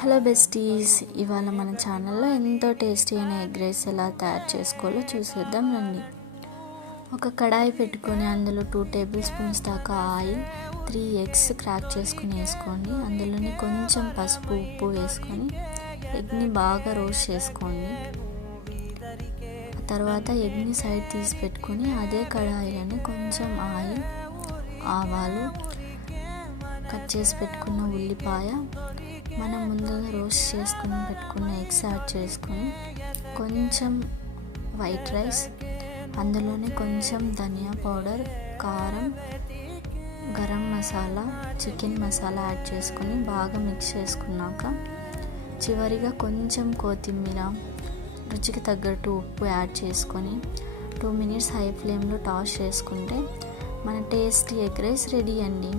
Hello besties, ఇవాళ మన ఛానల్లో ఎంతో టేస్టీ అయిన ఎగ్ రైస్ ఎలా తయారు చేసుకోవాలో చూసేద్దాం రండి. ఒక కడాయి పెట్టుకొని అందులో 2 టేబుల్ స్పూన్స్ దాకా ఆయిల్, 3 ఎగ్స్ క్రాక్ చేసుకుని వేసుకోండి. అందులోని కొంచెం పసుపు, ఉప్పు వేసుకొని ఎగ్ని బాగా రోస్ట్ చేసుకోండి. తర్వాత ఎగ్ని సైడ్ తీసి పెట్టుకొని అదే కడాయిలోని కొంచెం ఆయిల్, ఆవాలు, కట్ చేసి పెట్టుకున్న ఉల్లిపాయ, మనం ముందుగా రోస్ట్ చేసుకుని పెట్టుకున్న ఎగ్స్ యాడ్ చేసుకొని కొంచెం వైట్ రైస్, అందులోనే కొంచెం ధనియా పౌడర్, కారం, గరం మసాలా, చికెన్ మసాలా యాడ్ చేసుకొని బాగా మిక్స్ చేసుకున్నాక చివరిగా కొంచెం కొత్తిమీర, రుచికి తగ్గట్టు ఉప్పు యాడ్ చేసుకొని 2 మినిట్స్ హై ఫ్లేమ్లో టాస్ చేసుకుంటే మన టేస్టీ ఎగ్ రైస్ రెడీ అండి.